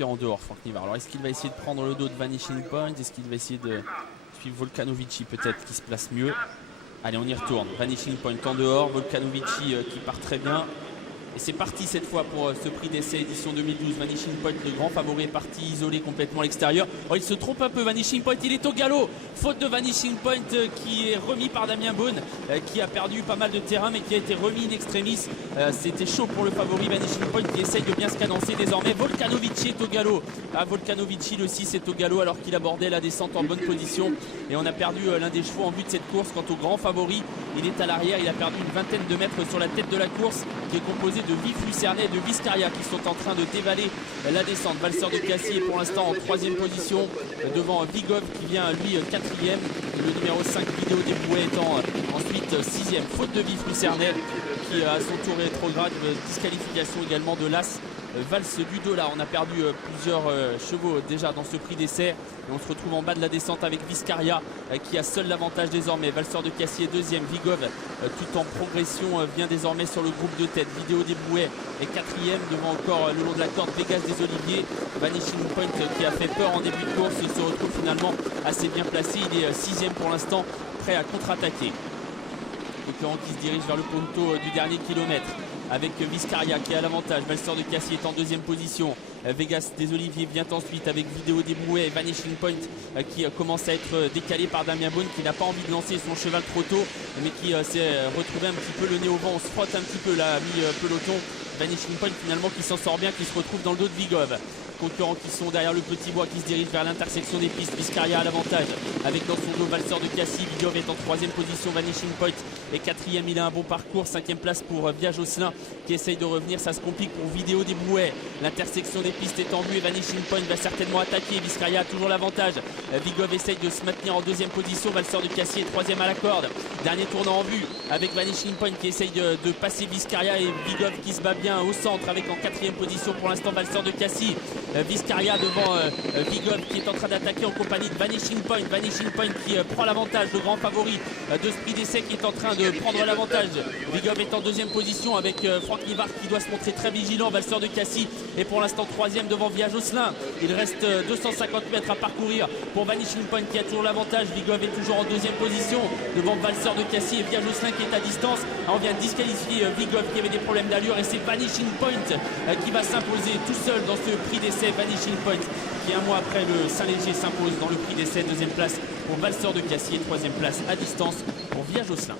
sortir en dehors, Franck Nivard. Alors est-ce qu'il va essayer de prendre le dos de Vanishing Point? Est-ce qu'il va essayer de suivre Volcanovici peut-être qui se place mieux? Allez, on y retourne. Vanishing Point en dehors, Volcanovici qui part très bien. Et c'est parti cette fois pour ce prix d'essai édition 2012. Vanishing Point, le grand favori, est parti isolé complètement à l'extérieur. Oh, il se trompe un peu, Vanishing Point, il est au galop. Faute de Vanishing Point qui est remis par Damien Beaune, qui a perdu pas mal de terrain mais qui a été remis in extremis. C'était chaud pour le favori Vanishing Point qui essaye de bien se cadencer désormais. Volcanovici est au galop. Volcanovici, le 6, est au galop alors qu'il abordait la descente en bonne position. Et on a perdu l'un des chevaux en vue de cette course. Quant au grand favori, il est à l'arrière. Il a perdu une vingtaine de mètres sur la tête de la course qui est composée de Vif Lucernet et de Viscaria qui sont en train de dévaler la descente. Valseur de Cassis est pour l'instant en 3e position devant Vigov qui vient lui 4e. Le numéro 5 Vidéo Débouet étant ensuite 6e. Faute de Vif Lucernet qui à son tour rétrograde. Disqualification également de l'As Valse du Dola. On a perdu plusieurs chevaux déjà dans ce prix d'essai et on se retrouve en bas de la descente avec Viscaria qui a seul l'avantage désormais. Valseur de Cassis est 2e, Vigov tout en progression vient désormais sur le groupe de tête. Vidéo Débouet est 4e devant encore le long de la corde Vegas des Oliviers. Vanishing Point qui a fait peur en début de course se retrouve finalement assez bien placé. Il est 6e pour l'instant, prêt à contre-attaquer. Concurrent qui se dirige vers le ponto du dernier kilomètre avec Viscaria qui est à l'avantage. Valseur de Cassis est en 2e position. Vegas des Oliviers vient ensuite avec Vidéo Débouet et Vanishing Point qui commence à être décalé par Damien Beaune qui n'a pas envie de lancer son cheval trop tôt mais qui s'est retrouvé un petit peu le nez au vent. On se frotte un petit peu là, mi-peloton. Vanishing Point finalement qui s'en sort bien, qui se retrouve dans le dos de Vigov. Concurrents qui sont derrière le petit bois qui se dirige vers l'intersection des pistes. Viscaria à l'avantage avec dans son dos Valseur de Cassis. Vigov est en 3e position. Vanishing Point est 4e. Il a un bon parcours. 5e place pour Via Josselin qui essaye de revenir. Ça se complique pour Vidéo Débouet. L'intersection des pistes est en vue et Vanishing Point va certainement attaquer. Viscaria a toujours l'avantage. Vigov essaye de se maintenir en 2e position. Valseur de Cassis est 3e à la corde. Dernier tournant en vue avec Vanishing Point qui essaye de passer Viscaria et Vigov qui se bat bien au centre avec en 4e position pour l'instant Valseur de Cassis. Viscaria devant Vigov qui est en train d'attaquer en compagnie de Vanishing Point. Vanishing Point qui prend l'avantage, le grand favori de ce prix d'essai qui est en train de prendre l'avantage. Vigov est en 2e position avec Franck Nivard qui doit se montrer très vigilant. Valseur de Cassis est pour l'instant 3e devant Via Josselin. Il reste 250 mètres à parcourir pour Vanishing Point qui a toujours l'avantage. Vigov est toujours en 2e position devant Valseur de Cassis et Via Josselin qui est à distance. On vient de disqualifier Vigov qui avait des problèmes d'allure et c'est Vanishing Point qui va s'imposer tout seul dans ce prix d'essai. Vanishing Point qui un mois après le Saint-Léger s'impose dans le prix d'essai. 2e place pour Valseur de Cassis et 3e place à distance pour Via Josselin.